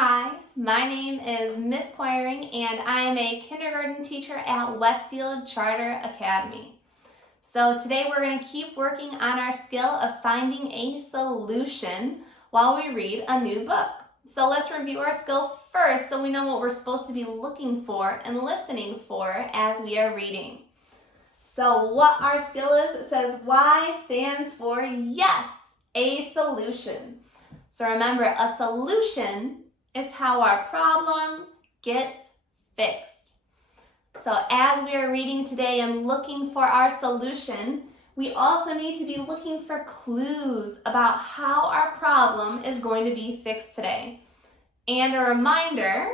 Hi, my name is Miss Quiring and I am a kindergarten teacher at Westfield Charter Academy. So today we're going to keep working on our skill of finding a solution while we read a new book. So let's review our skill first so we know what we're supposed to be looking for and listening for as we are reading. So what our skill is, it says Y stands for yes, a solution. So remember, a solution is how our problem gets fixed. So as we are reading today and looking for our solution, we also need to be looking for clues about how our problem is going to be fixed today. And a reminder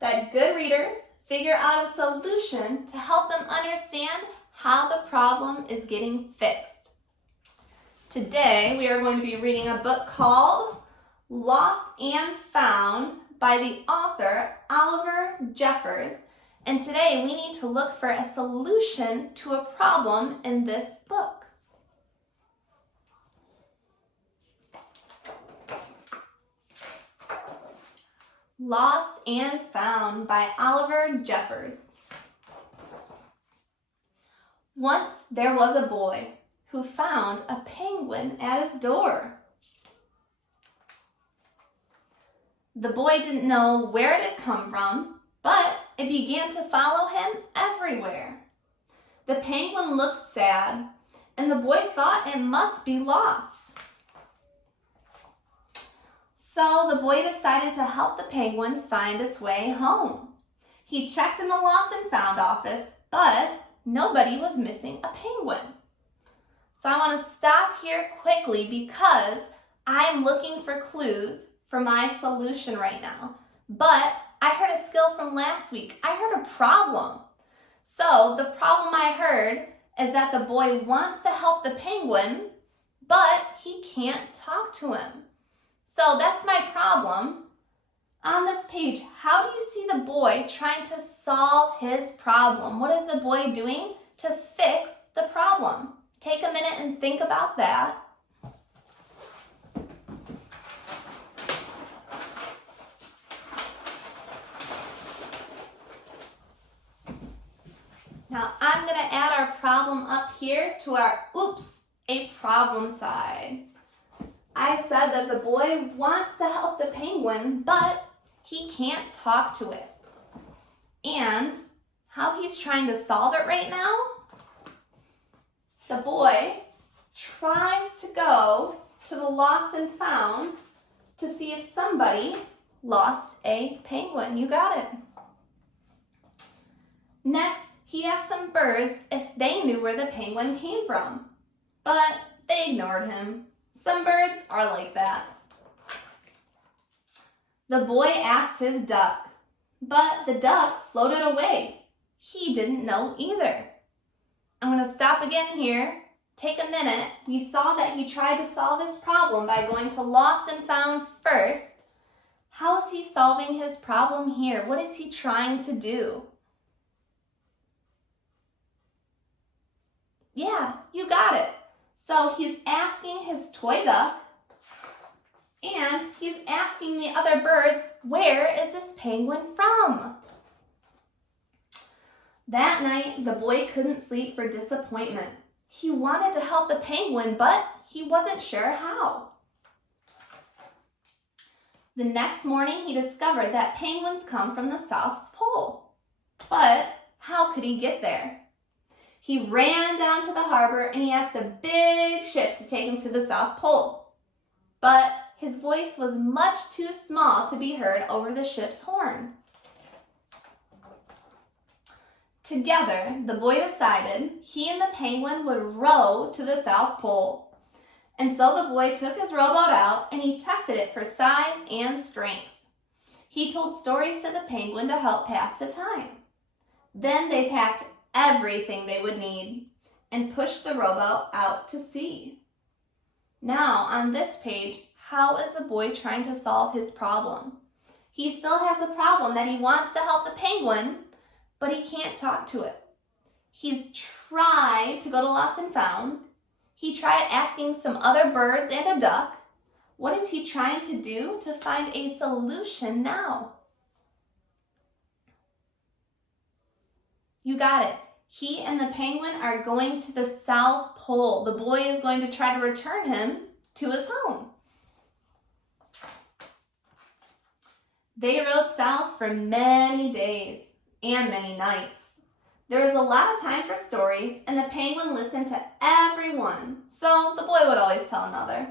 that good readers figure out a solution to help them understand how the problem is getting fixed. Today we are going to be reading a book called Lost and Found by the author Oliver Jeffers, and today we need to look for a solution to a problem in this book. Lost and Found by Oliver Jeffers. Once there was a boy who found a penguin at his door. The boy didn't know where it had come from, but it began to follow him everywhere. The penguin looked sad, and the boy thought it must be lost. So the boy decided to help the penguin find its way home. He checked in the Lost and Found office, but nobody was missing a penguin. So I want to stop here quickly because I'm looking for clues for my solution right now. But I heard a skill from last week. I heard a problem. So the problem I heard is that the boy wants to help the penguin, but he can't talk to him. So that's my problem. On this page, how do you see the boy trying to solve his problem? What is the boy doing to fix the problem? Take a minute and think about that. Now I'm going to add our problem up here to our a problem side. I said that the boy wants to help the penguin, but he can't talk to it. And how he's trying to solve it right now, the boy tries to go to the Lost and Found to see if somebody lost a penguin. You got it. Next, he asked some birds if they knew where the penguin came from, but they ignored him. Some birds are like that. The boy asked his duck, but the duck floated away. He didn't know either. I'm going to stop again here. Take a minute. We saw that he tried to solve his problem by going to Lost and Found first. How is he solving his problem here? What is he trying to do? Yeah, you got it. So he's asking his toy duck and he's asking the other birds, where is this penguin from? That night, the boy couldn't sleep for disappointment. He wanted to help the penguin, but he wasn't sure how. The next morning, he discovered that penguins come from the South Pole. But how could he get there? He ran down to the harbor and he asked a big ship to take him to the South Pole. But his voice was much too small to be heard over the ship's horn. Together, the boy decided he and the penguin would row to the South Pole. And so the boy took his rowboat out and he tested it for size and strength. He told stories to the penguin to help pass the time. Then they packed everything they would need and pushed the rowboat out to sea. Now, on this page, how is the boy trying to solve his problem? He still has a problem that he wants to help the penguin, but he can't talk to it. He's tried to go to Lost and Found. He tried asking some other birds and a duck, What is he trying to do to find a solution now? You got it. He and the penguin are going to the South Pole. The boy is going to try to return him to his home. They rode south for many days and many nights. There was a lot of time for stories, and the penguin listened to everyone, so the boy would always tell another.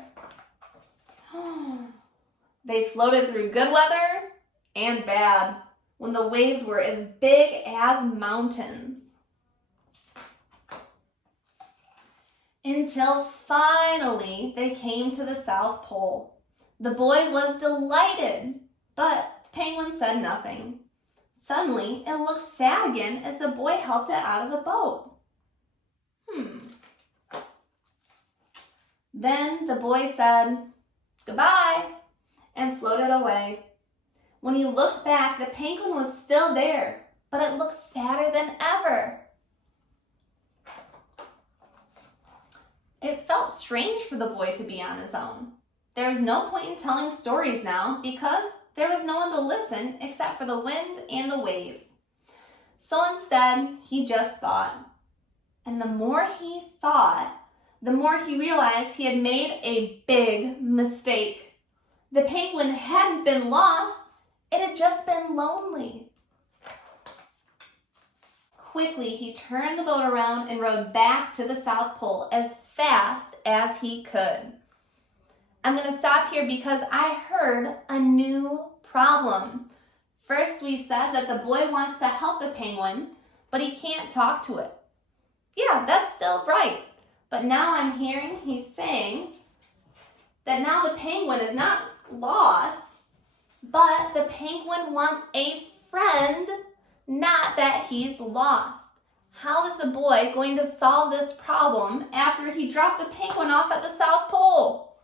They floated through good weather and bad, when the waves were as big as mountains. Until finally they came to the South Pole. The boy was delighted, but the penguin said nothing. Suddenly, it looked sad again as the boy helped it out of the boat. Then the boy said, "Goodbye," and floated away. When he looked back, the penguin was still there, but it looked sadder than ever. It felt strange for the boy to be on his own. There was no point in telling stories now because there was no one to listen except for the wind and the waves. So instead, he just thought. And the more he thought, the more he realized he had made a big mistake. The penguin hadn't been lost, it had just been lonely. Quickly, he turned the boat around and rowed back to the South Pole as fast as he could. I'm going to stop here because I heard a new problem. First, we said that the boy wants to help the penguin, but he can't talk to it. Yeah, that's still right. But now I'm hearing he's saying that now the penguin is not lost, but the penguin wants a friend, not that he's lost. How is the boy going to solve this problem after he dropped the penguin off at the South Pole?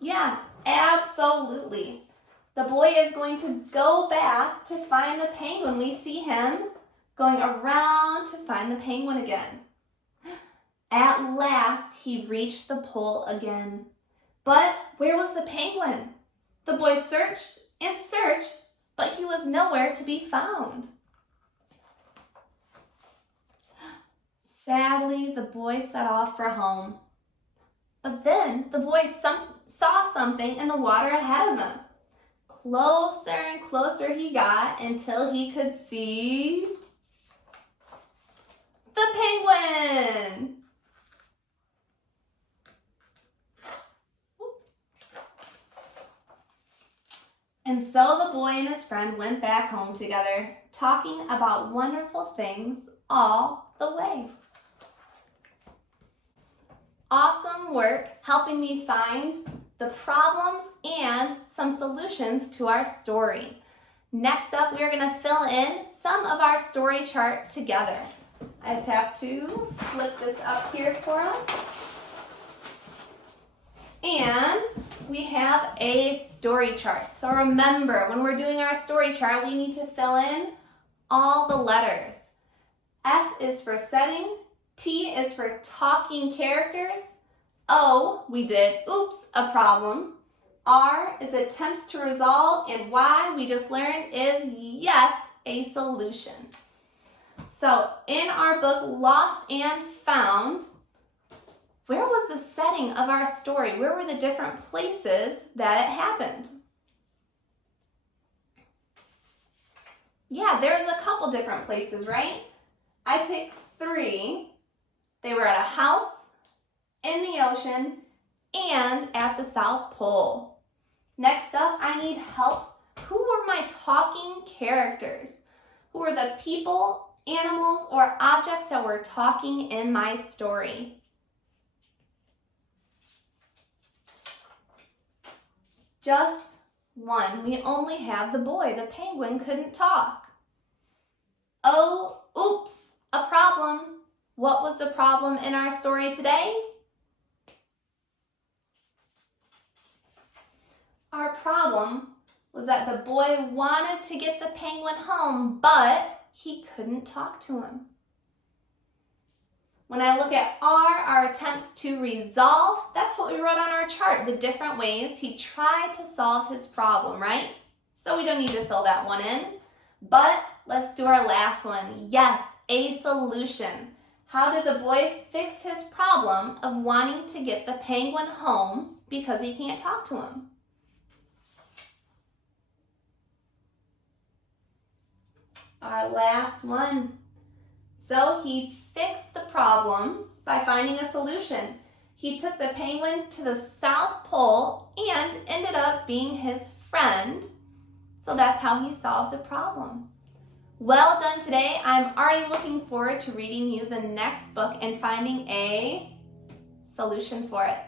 Yeah, absolutely. The boy is going to go back to find the penguin. We see him going around to find the penguin again. At last, he reached the pole again. But where was the penguin? The boy searched and searched, but he was nowhere to be found. Sadly, the boy set off for home. But then the boy saw something in the water ahead of him. Closer and closer he got until he could see the penguin. And so the boy and his friend went back home together, talking about wonderful things all the way. Awesome work helping me find the problems and some solutions to our story. Next up, we are going to fill in some of our story chart together. I just have to flip this up here for us. And we have a story chart. So remember, when we're doing our story chart, we need to fill in all the letters. S is for setting. T is for talking characters. O, we did, oops, a problem. R is attempts to resolve. And Y, we just learned, is yes, a solution. So in our book, Lost and Found, where was the setting of our story? Where were the different places that it happened? Yeah, there's a couple different places, right? I picked 3. They were at a house, in the ocean, and at the South Pole. Next up, I need help. Who were my talking characters? Who were the people, animals, or objects that were talking in my story? Just one. We only have the boy. The penguin couldn't talk. Oh, oops, a problem. What was the problem in our story today? Our problem was that the boy wanted to get the penguin home, but he couldn't talk to him. When I look at R, our attempts to resolve, that's what we wrote on our chart, the different ways he tried to solve his problem, right? So we don't need to fill that one in. But let's do our last one. Yes, a solution. How did the boy fix his problem of wanting to get the penguin home because he can't talk to him? Our last one. So he fixed the problem by finding a solution. He took the penguin to the South Pole and ended up being his friend. So that's how he solved the problem. Well done today. I'm already looking forward to reading you the next book and finding a solution for it.